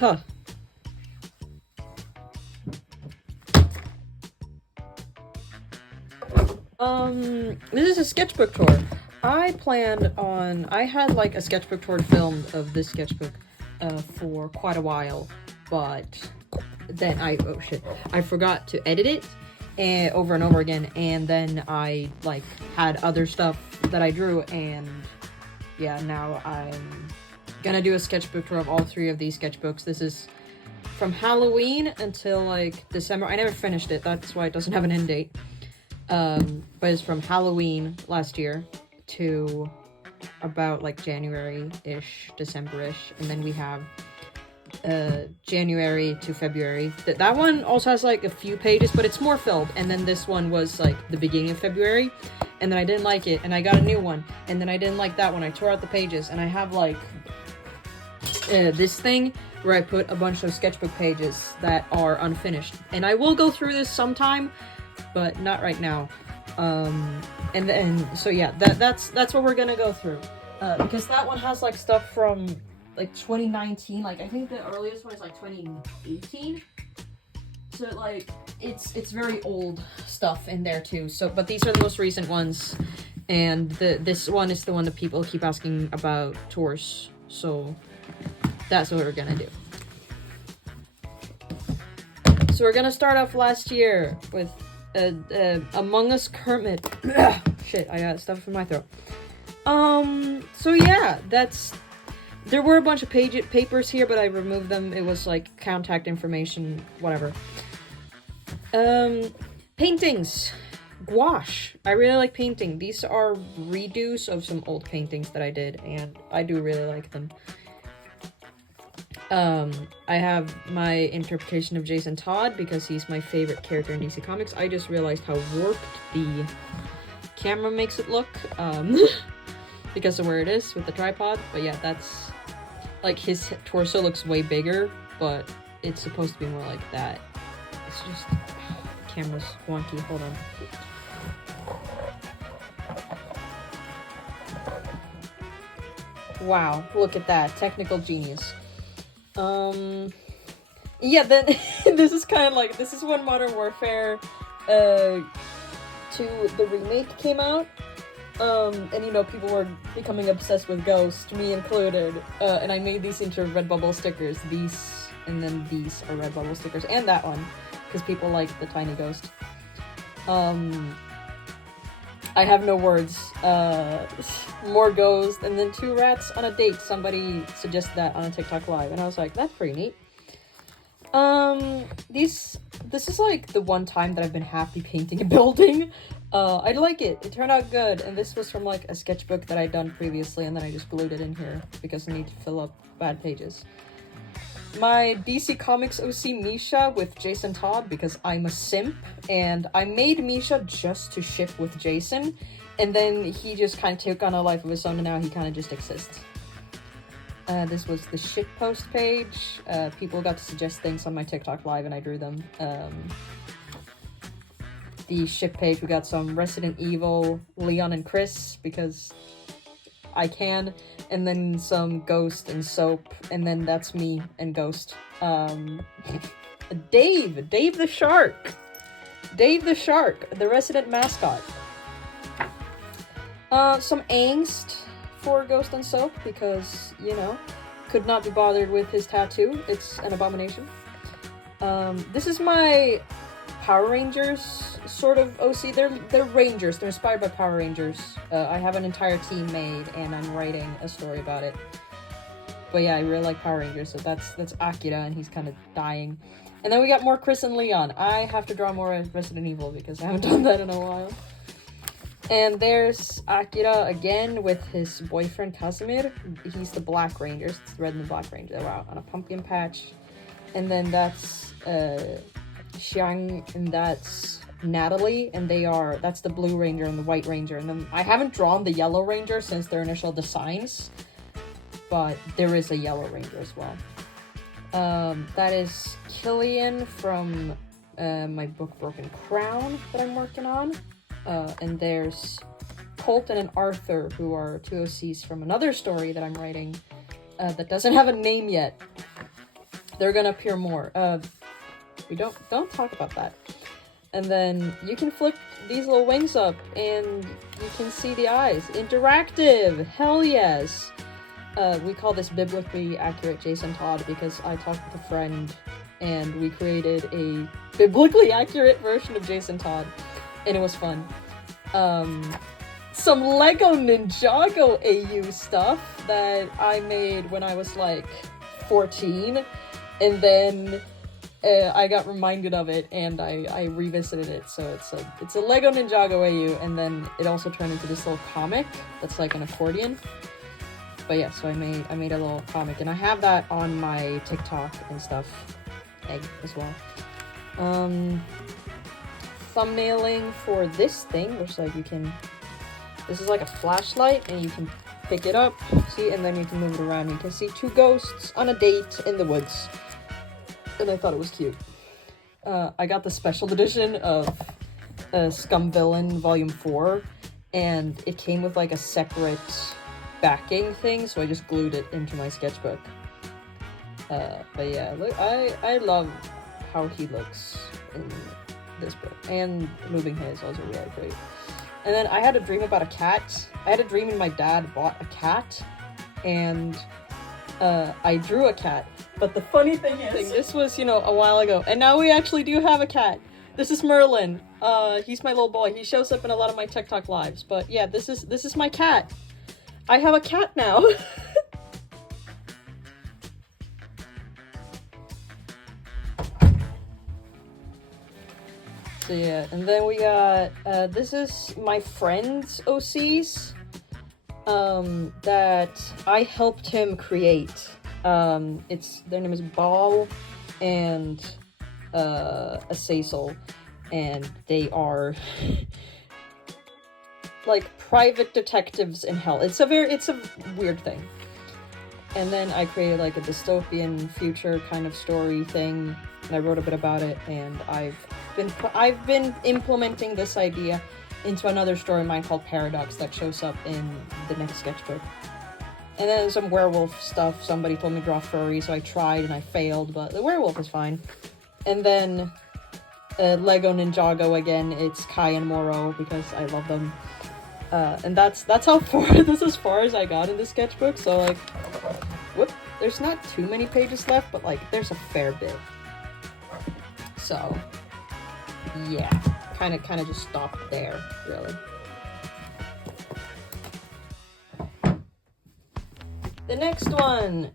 Huh. This is a sketchbook tour. I had like a sketchbook tour filmed of this sketchbook for quite a while, but then I forgot to edit it over and over again, and then I like had other stuff that I drew, and yeah, now I'm gonna do a sketchbook tour of all 3 of these sketchbooks. This is from Halloween until like December. I never finished it, that's why it doesn't have an end date. But it's from Halloween last year to about like January-ish, December-ish, and then we have January to February. That one also has like a few pages, but it's more filled, and then this one was like the beginning of February, and then I didn't like it, and I got a new one, and then I didn't like that one. I tore out the pages, and I have like this thing where I put a bunch of sketchbook pages that are unfinished, and I will go through this sometime, but not right now. And then, so yeah, that's what we're gonna go through, because that one has like stuff from like 2019, like I think the earliest one is like 2018, so like it's very old stuff in there too. So, but these are the most recent ones, and this one is the one that people keep asking about tours, so that's what we're gonna do. So we're gonna start off last year with Among Us Kermit. Shit, I got stuff in my throat. So yeah, there were a bunch of papers here, but I removed them. It was like contact information, whatever. Paintings. Gouache. I really like painting. These are redos of some old paintings that I did, and I do really like them. I have my interpretation of Jason Todd because he's my favorite character in DC Comics. I just realized how warped the camera makes it look, because of where it is with the tripod. But yeah, that's, like, his torso looks way bigger, but it's supposed to be more like that. It's just, the camera's wonky. Hold on. Wow, look at that. Technical genius. Yeah, then this is kind of like, this is when Modern Warfare 2, the remake came out, and you know, people were becoming obsessed with Ghost, me included, and I made these into Redbubble stickers. These, and then these are Redbubble stickers, and that one, because people like the tiny Ghost. I have no words. More Ghost, and then 2 rats on a date. Somebody suggested that on a TikTok live, and I was like, that's pretty neat. This is like the one time that I've been happy painting a building. I like it. It turned out good, and this was from like a sketchbook that I'd done previously, and then I just glued it in here because I need to fill up bad pages. My DC Comics OC Misha with Jason Todd because I'm a simp, and I made Misha just to ship with Jason, and then he just kind of took on a life of his own, and now he kind of just exists. This was the shitpost page. People got to suggest things on my TikTok live, and I drew them. The ship page, we got some Resident Evil, Leon and Chris, because I can, and then some Ghost and Soap, and then that's me and Ghost. Dave the Shark, the resident mascot. Some angst for Ghost and Soap, because, you know, could not be bothered with his tattoo. It's an abomination. This is my Power Rangers sort of OC. They're Rangers. They're inspired by Power Rangers. I have an entire team made, and I'm writing a story about it. But yeah, I really like Power Rangers, so that's Akira, and he's kind of dying. And then we got more Chris and Leon. I have to draw more Resident Evil because I haven't done that in a while. And there's Akira again with his boyfriend Casimir. He's the Black Ranger. It's the Red and the Black Ranger. They're out on a pumpkin patch. And then that's Xiang, and that's Natalie, and that's the Blue Ranger and the White Ranger. And then I haven't drawn the Yellow Ranger since their initial designs, but there is a Yellow Ranger as well. That is Killian from my book Broken Crown that I'm working on. And there's Colton and Arthur, who are 2 OCs from another story that I'm writing that doesn't have a name yet. they're gonna appear more. We don't talk about that. And then you can flip these little wings up and you can see the eyes. Interactive! Hell yes! We call this biblically accurate Jason Todd because I talked with a friend and we created a biblically accurate version of Jason Todd, and it was fun. Some Lego Ninjago AU stuff that I made when I was like 14, and then I got reminded of it and I revisited it. So it's a Lego Ninjago AU, and then it also turned into this little comic that's like an accordion. But yeah, so I made a little comic, and I have that on my TikTok and stuff, as well. Thumbnailing for this thing, which like this is like a flashlight, and you can pick it up, see, and then you can move it around. You can see two ghosts on a date in the woods, and I thought it was cute. I got the special edition of Scum Villain Volume 4, and it came with like a separate backing thing, so I just glued it into my sketchbook. But yeah, look, I love how he looks in this book, and moving hair is also really great. And then I had a dream about a cat. I had a dream and my dad bought a cat, and I drew a cat. But the funny thing is, this was, you know, a while ago, and now we actually do have a cat. This is Merlin. He's my little boy. He shows up in a lot of my TikTok lives. But yeah, this is my cat. I have a cat now. So yeah, and then we got, this is my friend's OCs, that I helped him create. Their name is Ball and, Azazel, and they are, like, private detectives in hell. It's a weird thing. And then I created, like, a dystopian future kind of story thing, and I wrote a bit about it, and I've been implementing this idea into another story of mine called Paradox that shows up in the next sketchbook. And then some werewolf stuff. Somebody told me to draw furry, so I tried and I failed, but the werewolf is fine. And then Lego Ninjago again. It's Kai and Moro because I love them. And that's how far this is as far as I got in the sketchbook. So like, whoop, there's not too many pages left, but like there's a fair bit. So yeah, kind of just stopped there, really. The next one,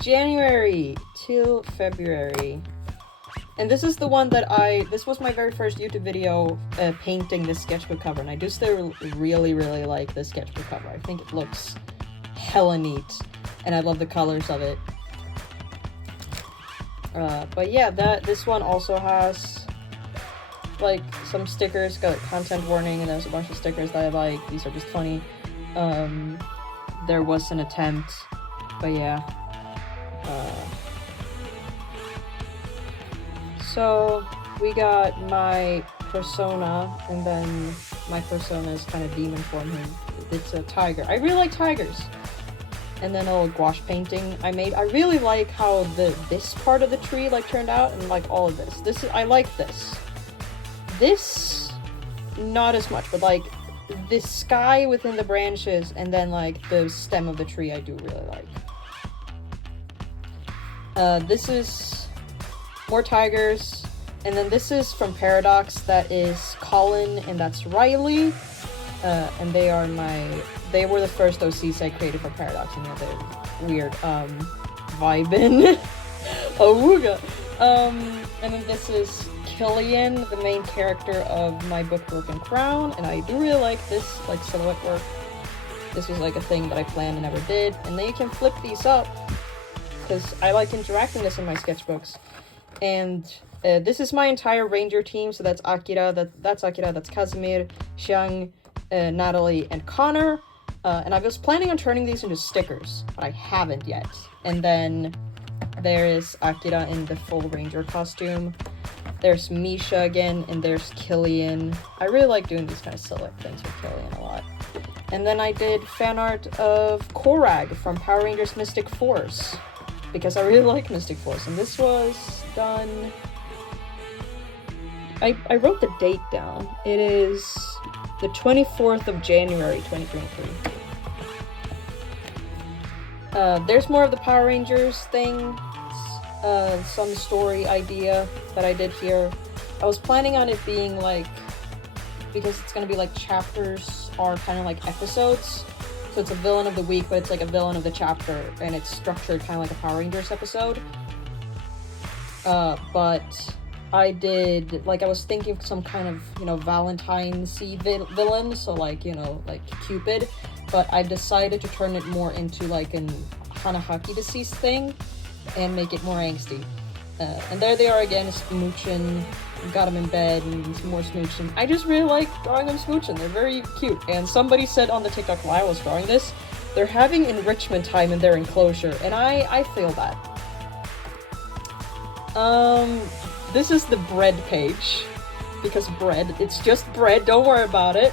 January till February. And this is the one that this was my very first YouTube video painting this sketchbook cover, and I do still really, really like this sketchbook cover. I think it looks hella neat, and I love the colors of it. But yeah, this one also has like some stickers, got content warning, and there's a bunch of stickers that I like. These are just funny. There was an attempt, but yeah. So we got my persona, and then my persona is kind of demon form here. It's a tiger. I really like tigers. And then a little gouache painting I made. I really like how this part of the tree like turned out, and like all of this. I like this. This, not as much, but like the sky within the branches, and then like the stem of the tree I do really like. This is more tigers, and then this is from Paradox. That is Colin, and that's Riley, and they were the first OCs I created for Paradox, and yeah, they're weird, vibin', awooga, and then this is Killian, the main character of my book Broken Crown, and I do really like this, like, silhouette work. This was like a thing that I planned and never did, and then you can flip these up, because I like interacting this in my sketchbooks. And this is my entire ranger team, so that's Akira, that's Akira, that's Casimir, Xiang, Natalie, and Connor. And I was planning on turning these into stickers, but I haven't yet. And then there is Akira in the full ranger costume. There's Misha again, and there's Killian. I really like doing these kind of silhouette things with Killian a lot. And then I did fan art of Korag from Power Rangers Mystic Force. because I really like Mystic Force, and this was done... I wrote the date down. It is the 24th of January, 2023. There's more of the Power Rangers thing, some story idea that I did here. I was planning on it being like, because it's gonna be like chapters are kind of like episodes, so it's a villain of the week, but it's like a villain of the chapter, and it's structured kind of like a Power Rangers episode. But I did, like, I was thinking of some kind of, you know, Valentine's-y villain, so like, you know, like Cupid, but I decided to turn it more into like an Hanahaki deceased thing and make it more angsty. And there they are again, smooching, got them in bed, and some more smooching. I just really like drawing them smooching, they're very cute. And somebody said on the TikTok while I was drawing this, they're having enrichment time in their enclosure, and I feel that. This is the bread page, because bread, it's just bread, don't worry about it.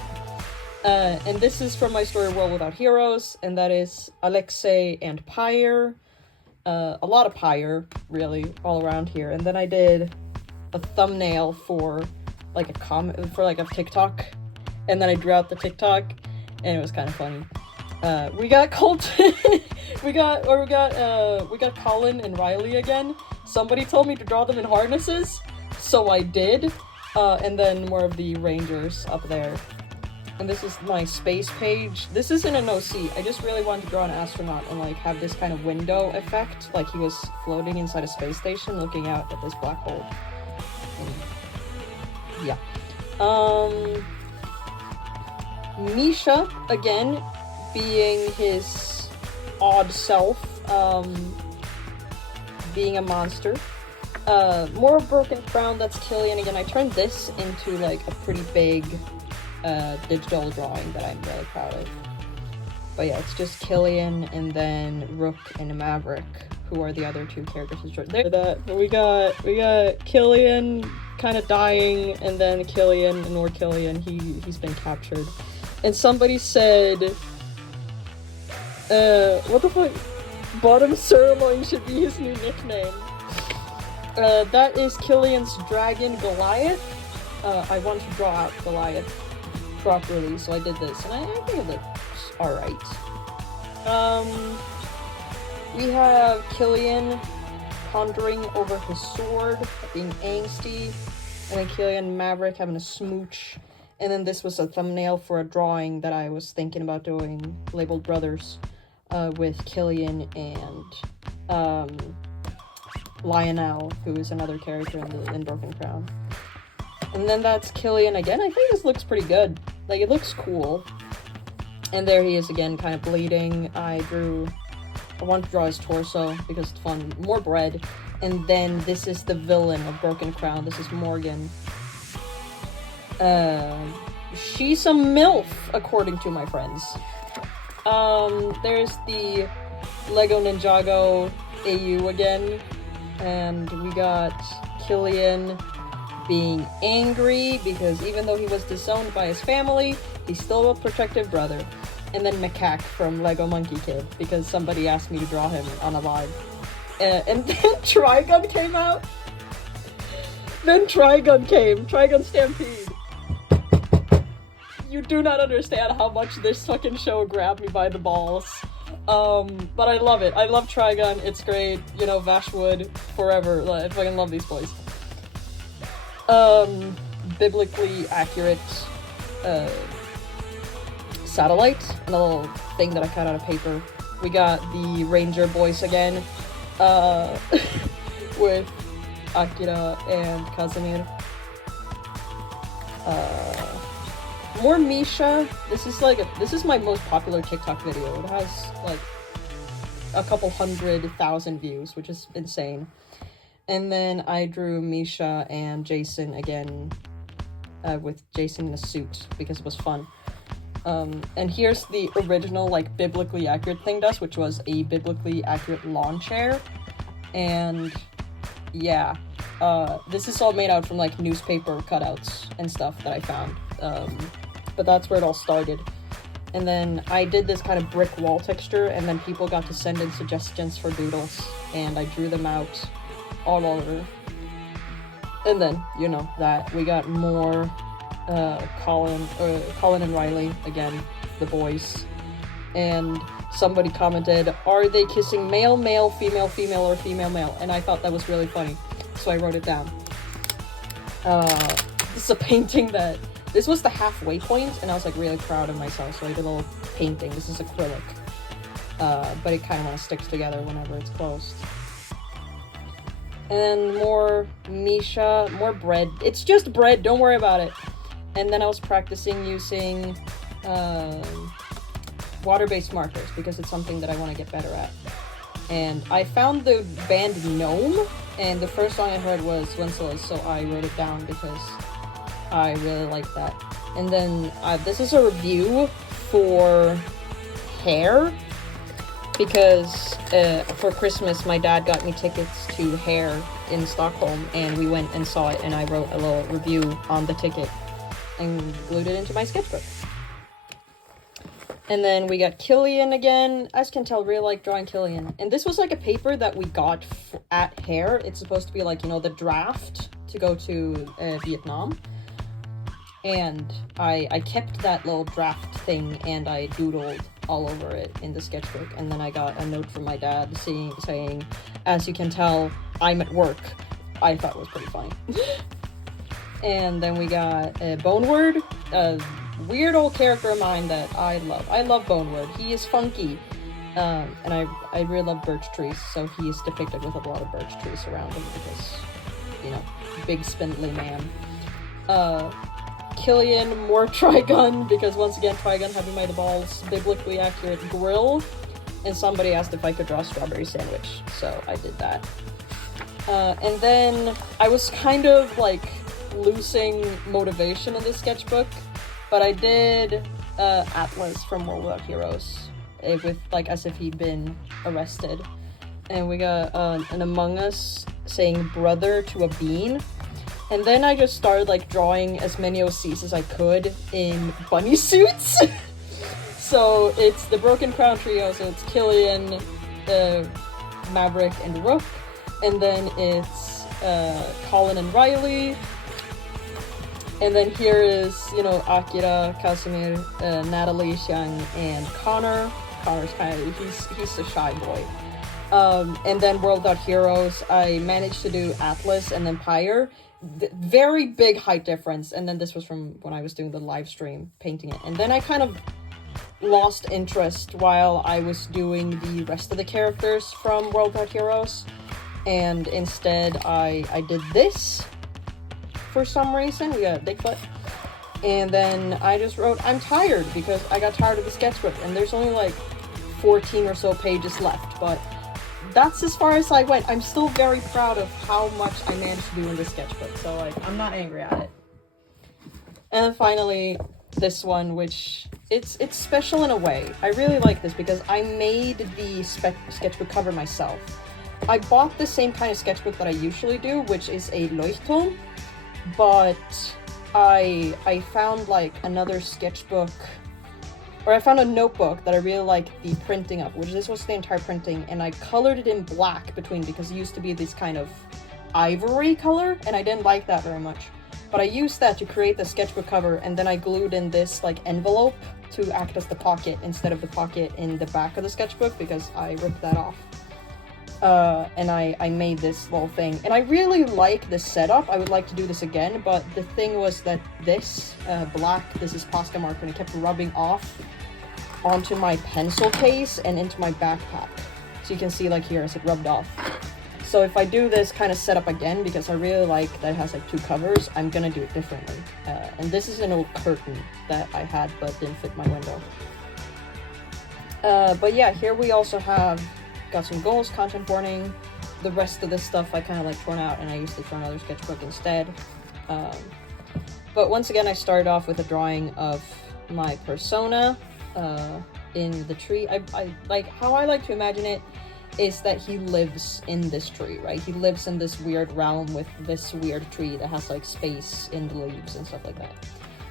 And this is from my story World Without Heroes, and that is Alexei and Pyre. A lot of Pyre, really, all around here. And then I did a thumbnail for like a TikTok, and then I drew out the TikTok, and it was kind of funny. We got Colton, we got Colin and Riley again. Somebody told me to draw them in harnesses, so I did. And then more of the Rangers up there. And this is my space page. This isn't an OC. I just really wanted to draw an astronaut and like have this kind of window effect, like he was floating inside a space station looking out at this black hole. And yeah. Misha, again, being his odd self, being a monster. More Broken Crown, that's Killian again. I turned this into like a pretty big digital drawing that I'm really proud of. But yeah, it's just Killian and then Rook and Maverick, who are the other two characters. There, we got Killian kind of dying, and then Killian, and or Killian, he's been captured. And somebody said, what the fuck? Bottom Sirloin should be his new nickname. That is Killian's dragon Goliath. I want to draw out Goliath properly, so I did this, and I think it looks alright. We have Killian pondering over his sword, being angsty, and then Killian and Maverick having a smooch, and then this was a thumbnail for a drawing that I was thinking about doing, labeled Brothers, with Killian and Lionel, who is another character in Broken Crown. And then that's Killian again. I think this looks pretty good. Like, it looks cool. And there he is again, kind of bleeding. I want to draw his torso because it's fun. More bread. And then this is the villain of Broken Crown. This is Morgan. She's a MILF, according to my friends. There's the Lego Ninjago AU again. And we got Killian being angry because even though he was disowned by his family, he's still a protective brother. And then Macaque from Lego Monkey Kid, because somebody asked me to draw him on a live. And then Trigun came out. Then Trigun came. Trigun Stampede. You do not understand how much this fucking show grabbed me by the balls. But I love it. I love Trigun. It's great. You know, Vashwood forever. I fucking love these boys. Biblically accurate, satellite, and a little thing that I cut out of paper. We got the Ranger boys again, with Akira and Casimir. More Misha. This is my most popular TikTok video. It has like a couple 100,000 views, which is insane. And then I drew Misha and Jason again, with Jason in a suit because it was fun. And here's the original, like, biblically accurate thing dust, which was a biblically accurate lawn chair. And yeah, this is all made out from like newspaper cutouts and stuff that I found. But that's where it all started. And then I did this kind of brick wall texture, and then people got to send in suggestions for doodles, and I drew them out all over. And then, you know, that we got more Colin and Riley, again, the boys. And somebody commented, are they kissing male, male, female, female, or female, male? And I thought that was really funny, so I wrote it down. This is a painting that, this was the halfway point, and I was like really proud of myself, so I did a little painting. This is acrylic, but it kind of sticks together whenever it's closed. And more Misha, more bread. It's just bread, don't worry about it. And then I was practicing using water-based markers, because it's something that I want to get better at. And I found the band Gnome, and the first song I heard was Winslow's, so I wrote it down because I really like that. And then this is a review for Hair, because for Christmas my dad got me tickets to Hair in Stockholm, and we went and saw it, and I wrote a little review on the ticket and glued it into my sketchbook. And then we got Killian again. As you can tell, really like drawing Killian. And this was like a paper that we got at Hair. It's supposed to be like, you know, the draft to go to Vietnam. And I kept that little draft thing, and I doodled all over it in the sketchbook. And then I got a note from my dad saying, as you can tell, I'm at work. I thought it was pretty funny. And then we got Boneword, a weird old character of mine that I love. I love Boneword. He is funky. And I really love birch trees, so he is depicted with a lot of birch trees around him because, you know, big spindly man. Killian, more Trigun, because once again, Trigun having made the balls biblically accurate grill. And somebody asked if I could draw a strawberry sandwich, so I did that. And then I was kind of like losing motivation in this sketchbook, but I did Atlas from World Without Heroes, with like as if he'd been arrested. And we got an Among Us saying brother to a bean. And then I just started like drawing as many OCs as I could in bunny suits. So it's the Broken Crown trio, so it's Killian, Maverick, and Rook. And then it's Colin and Riley. And then here is, you know, Akira, Casimir, Natalie, Xiang, and Connor. Connor's kind of, he's a shy boy. And then World Without Heroes, I managed to do Atlas and then Pyre. Very big height difference. And then this was from when I was doing the live stream, painting it. And then I kind of lost interest while I was doing the rest of the characters from World Without Heroes. And instead, I did this. For some reason, we got Bigfoot. And then I just wrote, I'm tired, because I got tired of the sketchbook. And there's only like 14 or so pages left, but that's as far as I went. I'm still very proud of how much I managed to do in this sketchbook, so like, I'm not angry at it. And then finally, this one, which, it's special in a way. I really like this because I made the sketchbook cover myself. I bought the same kind of sketchbook that I usually do, which is a Leuchtturm, but I found like another sketchbook, or I found a notebook that I really like the printing of, which this was the entire printing, and I colored it in black between, because it used to be this kind of ivory color, and I didn't like that very much. But I used that to create the sketchbook cover, and then I glued in this like envelope to act as the pocket instead of the pocket in the back of the sketchbook, because I ripped that off. And I made this little thing, and I really like this setup. I would like to do this again, but the thing was that this black, this is Posca marker, and it kept rubbing off onto my pencil case and into my backpack. So you can see like here as it rubbed off. So if I do this kind of setup again, because I really like that it has like two covers, I'm gonna do it differently. And this is an old curtain that I had but didn't fit my window. But yeah, here we also have got some goals, content warning. The rest of this stuff I kind of like torn out, and I used it for another sketchbook instead. But once again, I started off with a drawing of my persona in the tree. I like how I like to imagine it is that he lives in this tree, right? He lives in this weird realm with this weird tree that has like space in the leaves and stuff like that.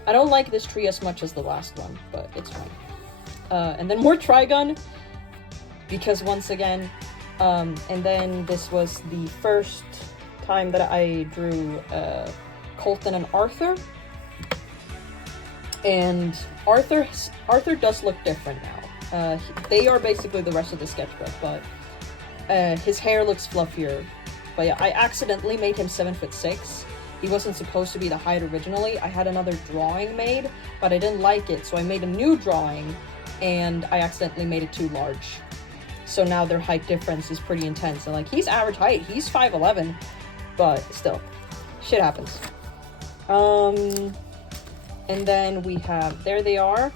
I don't like this tree as much as the last one, but it's fine. and then more Trigun, because once again, and then this was the first time that I drew Colton and Arthur. And Arthur does look different now. They are basically the rest of the sketchbook, but his hair looks fluffier. But yeah, I accidentally made him 7'6". He wasn't supposed to be the height originally. I had another drawing made, but I didn't like it, so I made a new drawing, and I accidentally made it too large. So now their height difference is pretty intense. And like, he's average height, he's 5'11", but still, shit happens. And then we have, there they are.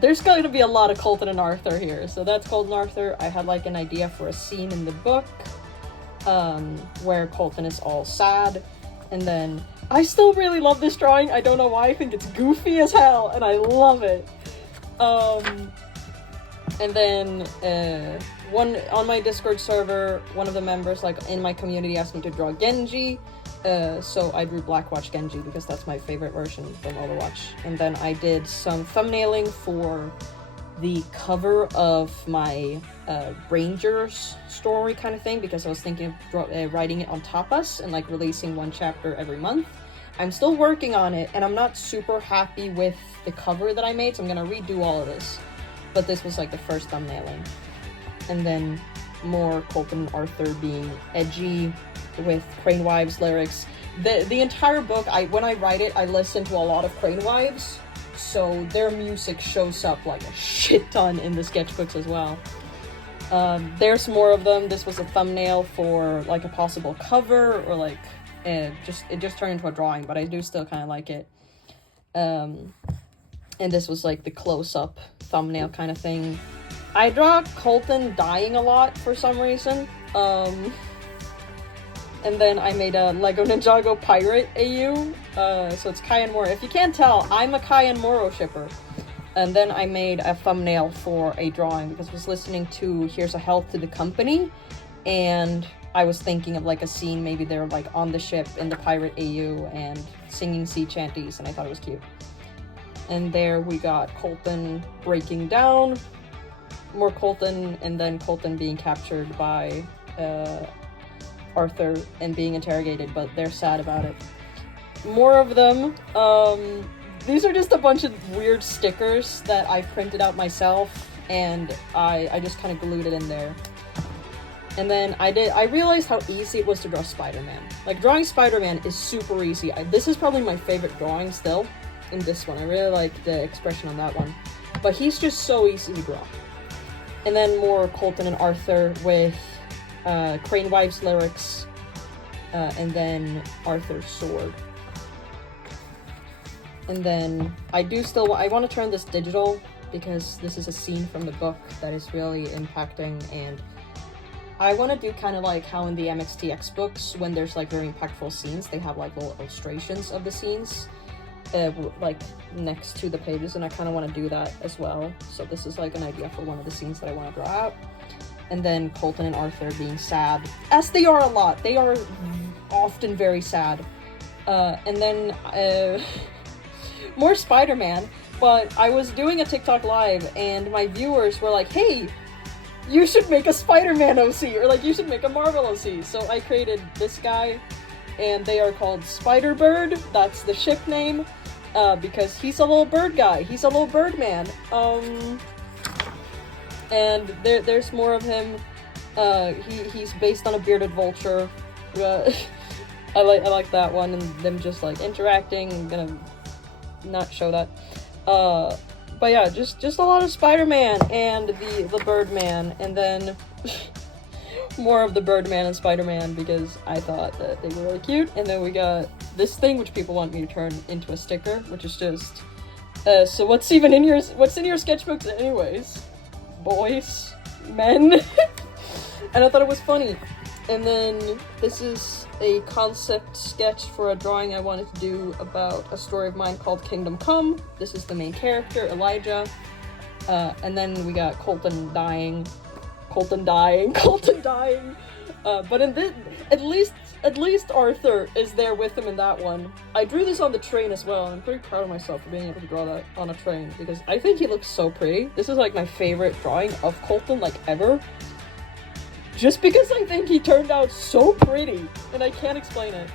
There's going to be a lot of Colton and Arthur here. So that's Colton and Arthur. I had like an idea for a scene in the book where Colton is all sad. And then I still really love this drawing. I don't know why. I think it's goofy as hell and I love it. And then one on my Discord server, one of the members like in my community asked me to draw Genji. So I drew Blackwatch Genji because that's my favorite version from Overwatch. And then I did some thumbnailing for the cover of my Rangers story kind of thing, because I was thinking of writing it on Tapas and like releasing one chapter every month. I'm still working on it, and I'm not super happy with the cover that I made, so I'm gonna redo all of this. But this was like the first thumbnailing. And then more Colton and Arthur being edgy with Crane Wives lyrics. The entire book, when I write it, I listen to a lot of Crane Wives, so their music shows up like a shit ton in the sketchbooks as well. There's more of them. This was a thumbnail for like a possible cover, or like it just turned into a drawing, but I do still kind of like it. And this was like the close-up thumbnail kind of thing. I draw Colton dying a lot for some reason. And then I made a Lego Ninjago pirate AU, so it's Kai and Moro. If you can't tell, I'm a Kai and Moro shipper. And then I made a thumbnail for a drawing because I was listening to Here's a Health to the Company, and I was thinking of like a scene, maybe they're like on the ship in the pirate AU and singing sea chanties, and I thought it was cute. And there we got Colton breaking down, more Colton, and then Colton being captured by Arthur and being interrogated, but they're sad about it. More of them. These are just a bunch of weird stickers that I printed out myself, and I just kind of glued it in there. And then I realized how easy it was to draw Spider-Man. Like, drawing Spider-Man is super easy. This is probably my favorite drawing still, in this one. I really like the expression on that one. But he's just so easy to draw. And then more Colton and Arthur with Crane Wives lyrics, and then Arthur's sword. And then I want to turn this digital, because this is a scene from the book that is really impacting, and I want to do kind of like how in the MXTX books, when there's like very impactful scenes, they have like little illustrations of the scenes like next to the pages, and I kind of want to do that as well. So this is like an idea for one of the scenes that I want to draw out. And then Colton and Arthur being sad, as they are a lot. They are often very sad. And then more Spider-Man, but I was doing a TikTok live and my viewers were like, hey, you should make a Spider-Man OC, or like you should make a Marvel OC. So I created this guy, and they are called Spider-Bird. That's the ship name, because he's a little bird guy. He's a little bird man. And there's more of him. He's based on a bearded vulture. I like that one, and them just like interacting. I'm gonna not show that. But yeah, just a lot of Spider-Man and the Birdman, and then more of the Birdman and Spider-Man because I thought that they were really cute. And then we got this thing which people want me to turn into a sticker, which is just so what's in your sketchbooks anyways? Boys, men. And I thought it was funny. And then this is a concept sketch for a drawing I wanted to do about a story of mine called Kingdom Come. This is the main character, Elijah. And then we got Colton dying. But in this, at least at least Arthur is there with him in that one. I drew this on the train as well, and I'm pretty proud of myself for being able to draw that on a train, because I think he looks so pretty. This is like my favorite drawing of Colton, like, ever. Just because I think he turned out so pretty, and I can't explain it.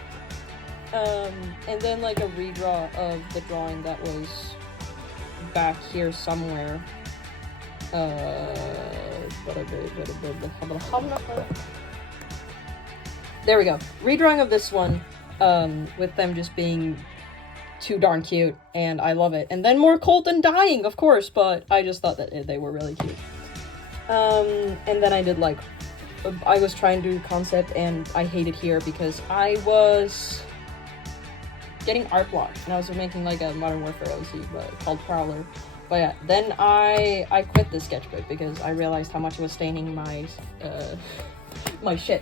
And then like a redraw of the drawing that was back here somewhere. There we go. Redrawing of this one, with them just being too darn cute, and I love it. And then more Colton dying, of course, but I just thought that they were really cute. And then I did like, I was trying to do concept, and I hate it here because I was getting art block, and I was making like a Modern Warfare OC called Prowler. But yeah, then I quit the sketchbook because I realized how much it was staining my my shit.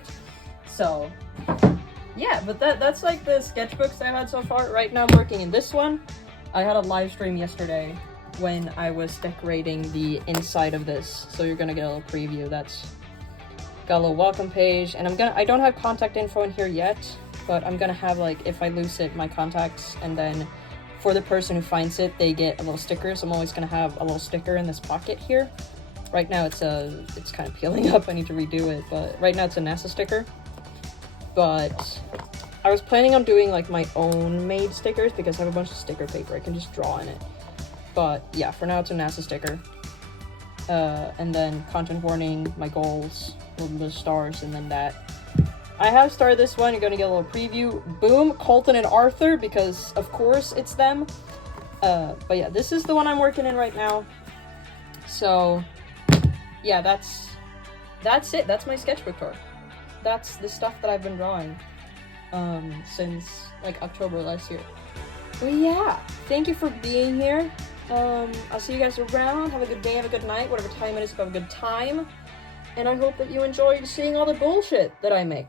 So yeah, but that's like the sketchbooks I've had so far. Right now I'm working in this one. I had a live stream yesterday when I was decorating the inside of this, so you're gonna get a little preview. That's got a little welcome page, and I don't have contact info in here yet, but I'm gonna have, like, if I lose it, my contacts, and then for the person who finds it, they get a little sticker. So I'm always gonna have a little sticker in this pocket here. Right now it's kind of peeling up. I need to redo it, but right now it's a NASA sticker. But I was planning on doing like my own made stickers because I have a bunch of sticker paper. I can just draw in it. But yeah, for now it's a NASA sticker. And then content warning, my goals, the stars, and then that. I have started this one. You're gonna get a little preview. Boom, Colton and Arthur, because of course it's them. But yeah, this is the one I'm working in right now. So yeah, that's it. That's my sketchbook tour. That's the stuff that I've been drawing since like October last year. But yeah, thank you for being here. I'll see you guys around. Have a good day, have a good night, whatever time it is, have a good time. And I hope that you enjoyed seeing all the bullshit that I make.